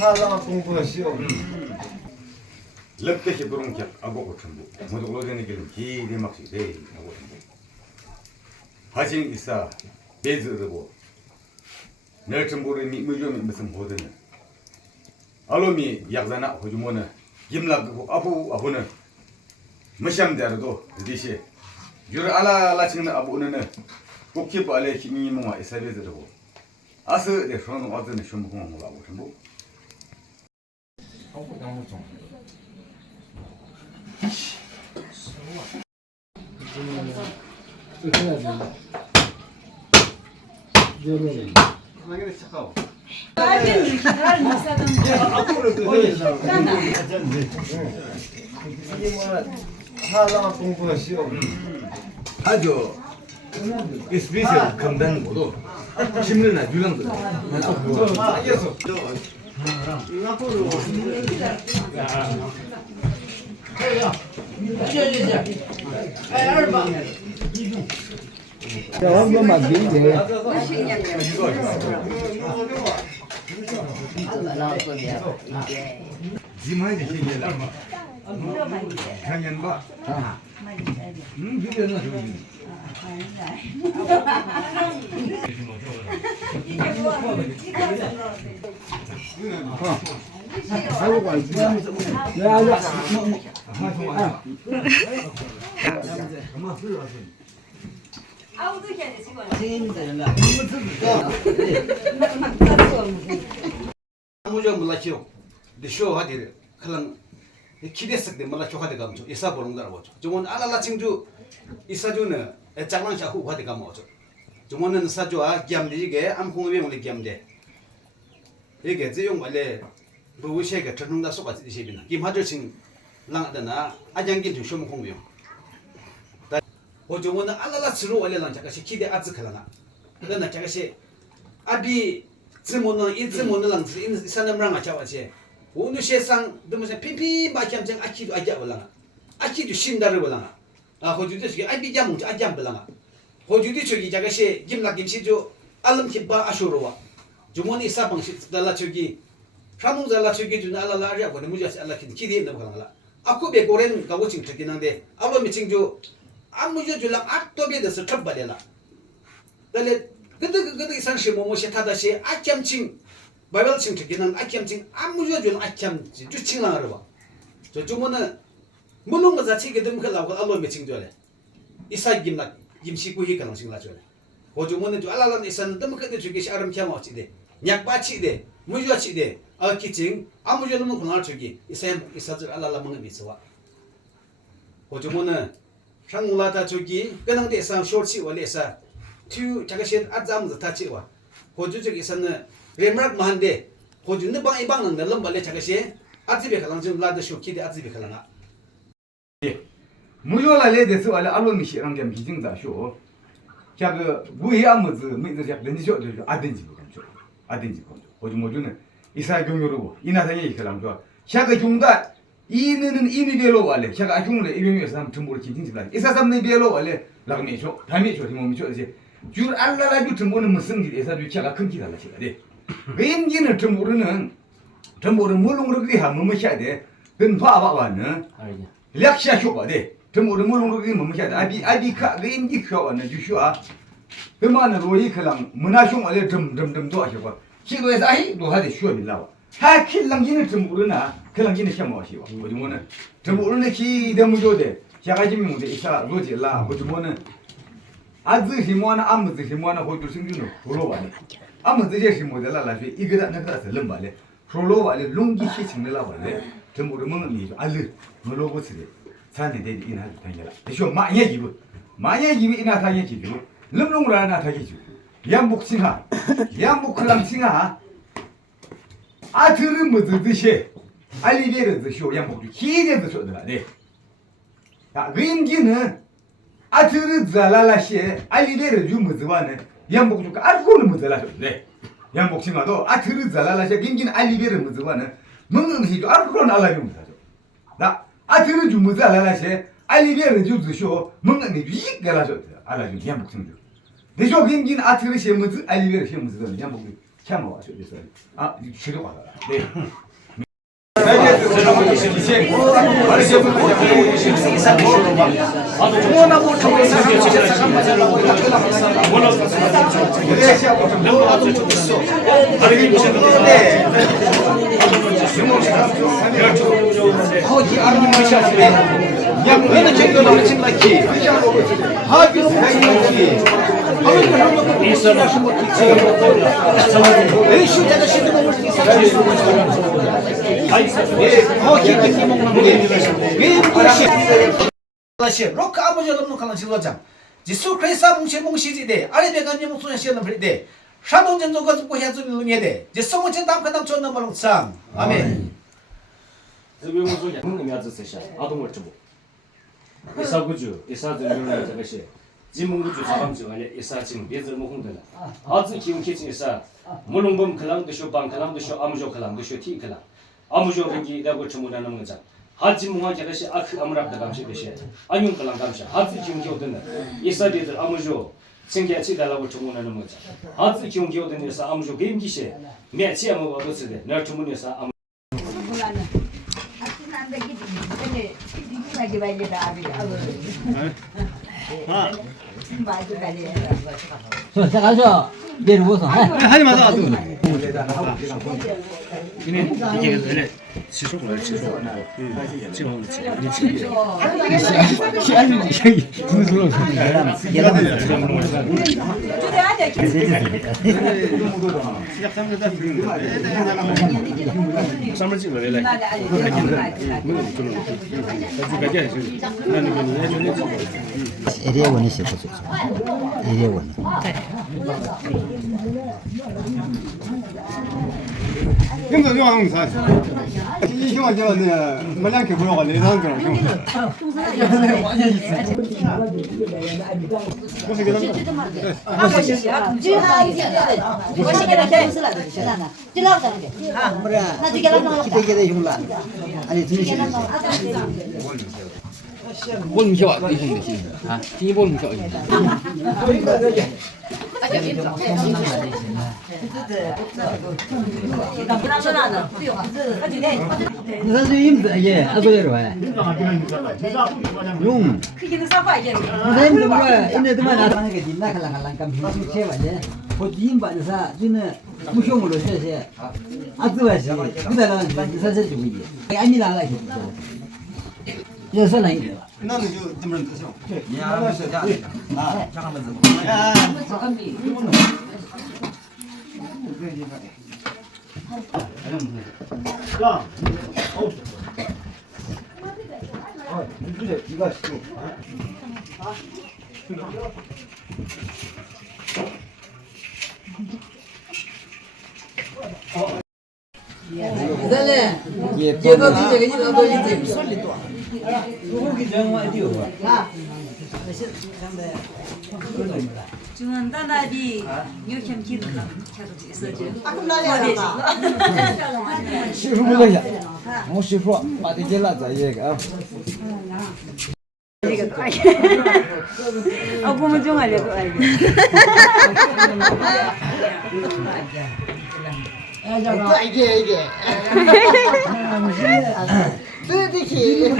하나 공부하시오. lepte burung kyak ago ko tumbu modu lo dene gelum ki de maksi de ago tumbu hajin isa bezu rebo ner tumbu mi mujo mi musum bodene alomi yakzana hojumona gimla ko abu abuna masham dardo dishi jur ala la chingna abuna kokki bale kimi mo isa bezu rebo asu de shono adne shumbu mo ago tumbu 하나 공부하시오. 아주 스페셜 감당 모두 심리나 유랑들 알겠어. 한 번만 밀게. 지마이지 신기하다 향연 봐 비벼나 저기 아이고 알지. 네 알아. 아우도 걔네 지금 무조 몰라치요. 데쇼 하디르 칼랑 키데스데 몰라초 하데 감죠. 이사 보는다라 보죠. 저건 알라라 칭주 이사주는 장랑샤 후 하데 감죠. 저거는 사주아 겸리게 암콩에 올리 겸데. 이게 제용 말레 부위셰가 전능다 속아 지시비나. 김하저칭 랑다나 아장긴 주쇼무 공비요. 저거는 알라라 치로 올려랑 자가시 키데 아즈칼라나. 그러나 자가시 아비 즈모는 이즈모는 랑즈 인사람랑 아차와체 오늘 세상 너무서 피피 마참정 아키도 아자블랑아 아키도 신다를 볼랑아 아 호주도 저기 아비자몽 아잠블랑아 호주도 저기 자가시 김락 김시조 알름키바 아쇼로와 주모니 사방시 달라 저기 사몽달라 저기 준 알라라야 거는 무자스 알라키 키디 있는 거랑라 아쿠베 고렌 가고칭 저기는데 알로미 칭조 아무저 줄랑 악도베 데서 첩발래라 달레 그때 이상시 뭐뭐시 타다시 아캠칭 바이블칭 특기는 아캠칭 아무저 줄 아캠지 주칭랑을 봐. 저 주문은 물론 그 자체게 좀 그라고 알로메 칭줘래. 이사 김나 김시구히 가능성 나줘래. 그 주문은 저 알라란 이사는 좀 그때 주기 아름 캠어치데. 약바치데. 무주치데. 아키칭 아무저 놈은 그날 주기. 이사들 알라라 먹는 미스와. 그 주문은 상울라다 주기 그능데 이사 쇼치 원래사 튜 자가시 아잠즈 타치와 호주적 있었는 레마르 마한데 호주는 방 이방은 넘발레 자가시 아지베 칼랑 좀 라드 쇼키데 아지베 칼랑아 무효라레 데스 알아 알로미시 랑게 비징자 쇼 자그 무이아무즈 미즈 자 렌지쇼 아덴지 감죠 아덴지 감죠 호주 모주는 이사 경요로 이나상에 이클랑 좋아 샤가 중다 이는 이미벨로 알레 샤가 아중레 이병에서 한 정보를 진진지라 이사 삼네 벨로 알레 라그메쇼 다미쇼 디모미쇼 이제 줄 알라라 주 정보는 무슨 길에서 주차가 큰 기다라 시다데 왠지는 정보는 물롱으로 그리 하면 뭐셔야 돼. 든 봐봐는 략샤 쇼바데 정보는 물롱으로 그리 뭐 뭐셔야 돼. 아비카 왠지 쇼바는 주쇼아 그만은 로이 클랑 문화쇼 알레 듬듬듬도 하셔봐 시도에서 아이 노하데 쇼빌라와 하킬랑기는 정보르나 클랑기는 셔마시와 뭐지모는 정보는 키 데무조데 샤가지미 모데 이사 로지라 뭐지모는 아즈 히모나 아무즈 히모나 호주 승준으로 돌아와네. 아무즈 제 히모델라 라지 이거다 나가서 름발레. 돌아와래 롱기 시층을라 발레. 전부를 먹는 이죠. 알르 물어보스레. 산에 대비 인하지 당겨라. 대쇼 마예 기부. 마예 기부 이나 타게 지주. 름롱으로 나 타게 주. 양복싱하. 양복클랑싱하. 아 들은 뭐들 드시. 알리베르 드쇼 양복주. 기대도 쇼더라네. 야, 의임기는 아트르 잘라라시에 알리베르 주무즈와네 양복주가 알고는 무잘라셨네 양복치마도 아트르 잘라라시에 김긴 알리베르 무즈와네 멍응시주 알고는 알라용 사죠 나 아트르 주무잘라라시에 알리베르 주즈쇼 멍응이 위 갈라셨대 알라중 양복친주 你说跟你阿头的项目子，哎，里边的项目子，你讲不？看嘛，说的是啊，吃的话了，对。로크 아버지 없는 칼랑 질러장 지수 크리스타 뭉시지데 아래베가니 목소리 시는 프리데 샤동전도 가지고 해주는 놈이데 지 성원체 담가담 쫓는 말롱상 아멘 zibimuzulya ngimyadzisesha adomorchibu isaguju isadzuluna tagashi jimunguju sagamju ale isachin bezirmuhundala azu kimkechin isa mulungbum khalang dusho bang khalang dusho amjo khalang dusho ti khala amjo ringi dagochmuna namgaja hajimunga tagashi ak amrab dagamshi beshe anyun khalang gamsha hazu kimkyodana isa bezir amjo singe chidalago chmuna namgaja hazu kimkyodana isa amjo gemgishe mechi amgo doside narchmuna isa 자, 가서 내려보소. 하지 마자. 에리아원이 있었어. 에리아원. 형도 좀 하는 사. 이 형아 저 말랑게 보러 가네. 나는 그럼 형. 뭘 무셔? 아, 이뭘 무셔? 선생님, 예, 아버지로 와. 용. 크기는 사과 이게. 선생님, 뭐야? 이네들만 나타나는 게 있나? 갈랑갈랑 깜짝 채워야 보지인 받아서 주는 무형으로 해서 아뜨와시. 그다가 사실 주고 이제. 아니 나라 이제. 여섯 아니. 나는 저 좀 드셔. 잠깐만. 이달래. 얘도 진짜 그냥 너도 이제 솔리 또. 누구기 정말 어디요? 중은 단합이 요즘 기도가 계속 있어져. 시프 불러야. 뭐 시프 마디젤라 자예가. 아 보면 좀 알려도 알고. 이게. 근데 나왜 이렇게 이게 뭐